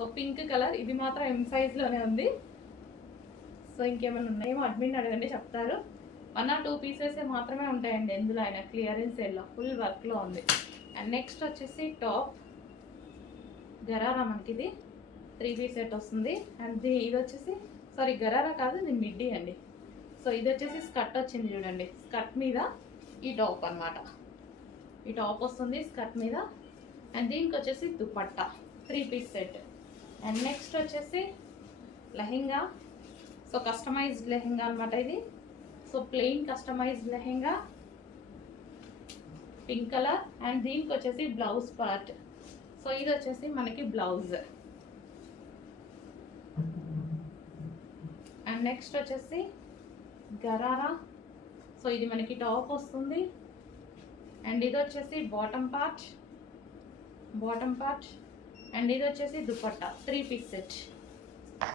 So pink colour, ఇది మాత్రం ఎం సైజ్లోనే ఉంది. సో ఇంకేమైనా ఉన్నాయేమో అడ్మిన్ అడగండి చెప్తారు. 1 or 2 పీసెస్ మాత్రమే ఉంటాయండి ఎందులో అయినా. క్లియరెన్స్ సేల్లో ఫుల్ వర్క్లో ఉంది. అండ్ నెక్స్ట్ వచ్చేసి టాప్ గరారా, మనకి ఇది 3 పీస్ సెట్ వస్తుంది. అండ్ ఇది వచ్చేసి గరారా కాదు, ఇది మిడ్డీ అండి. సో ఇది వచ్చేసి స్కర్ట్ వచ్చింది చూడండి, స్కర్ట్ మీద ఈ టాప్ అనమాట. ఈ టాప్ వస్తుంది స్కర్ట్ మీద. అండ్ దీనికి వచ్చేసి dupatta 3 piece set. And next వచ్చేసి లెహెంగా. సో కస్టమైజ్డ్ లెహెంగా అనమాట ఇది. So plain customized lehenga pink colour. And దీనికి వచ్చేసి బ్లౌజ్ పార్ట్. సో ఇది వచ్చేసి మనకి బ్లౌజ్. అండ్ నెక్స్ట్ వచ్చేసి గరారా. సో ఇది మనకి టాప్ వస్తుంది. అండ్ ఇది వచ్చేసి బాటమ్ పార్ట్. అండ్ ఇది వచ్చేసి దుపట్టా 3 పీస్ సెట్.